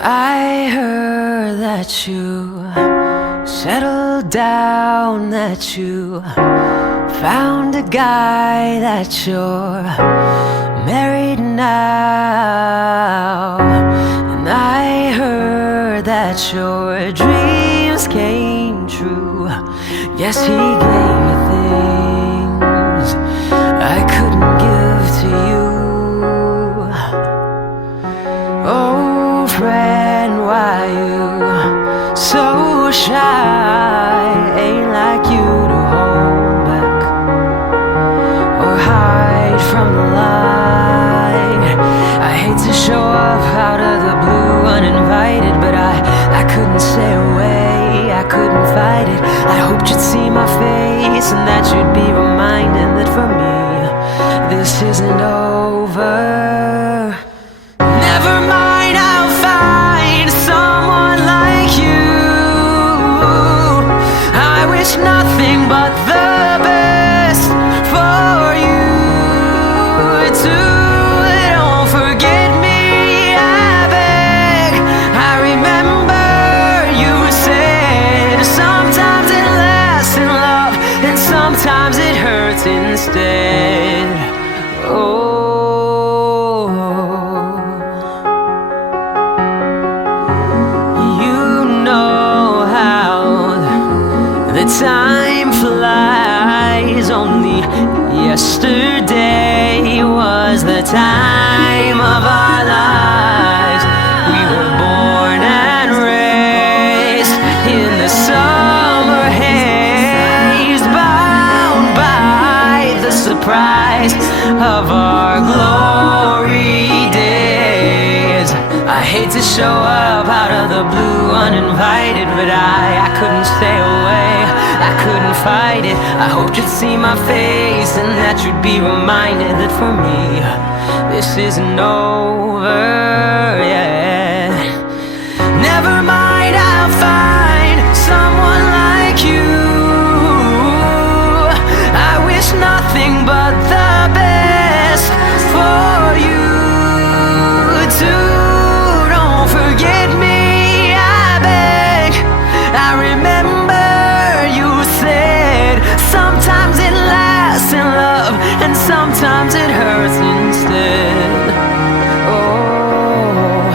I heard that you settled down, that you found a guy, that you're married now. And I heard that your dreams came true. Yes, he gave you things I couldn't give to you. Oh, friend, why you so shy? Ain't like you to hold back or hide from the light. I hate to show up out of the blue uninvited, but I couldn't stay away, I couldn't fight it. I hoped you'd see my face and that you'd be reminded that for me this isn't over. Never mind, I'll find someone like you. I wish nothing but the best for you too. Don't forget me, I beg. I remember you said sometimes it lasts in love and sometimes it hurts instead. Oh, the time flies. Only yesterday was the time of our lives. We were born and raised in the summer haze, bound by the surprise of our glory days. I hate to show up out of the blue uninvited, but I couldn't stay away, I couldn't fight it. I hoped you'd see my face and that you'd be reminded that for me this isn't over, yeah. Never mind, I'll find someone like you. I wish nothing but the best for you too. Don't forget me, I beg. I remember you said sometimes it lasts in love and sometimes it hurts instead. Oh,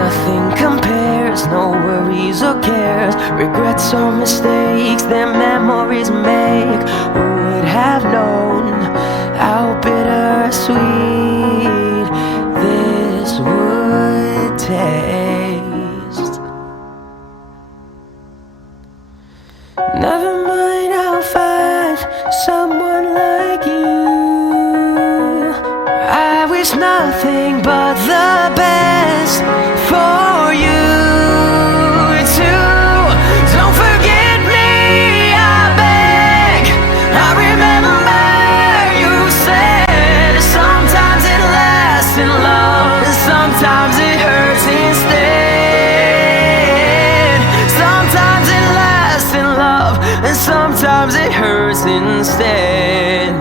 nothing compares, no worries or cares, regrets or mistakes their memories make. Who would have known how bittersweet this would taste? Never mind, I'll find someone like you. I wish nothing but the best for you too. Don't forget me, I beg. I remember you said sometimes it lasts in love and sometimes it hurts instead. Sometimes it lasts in love and sometimes it hurts instead.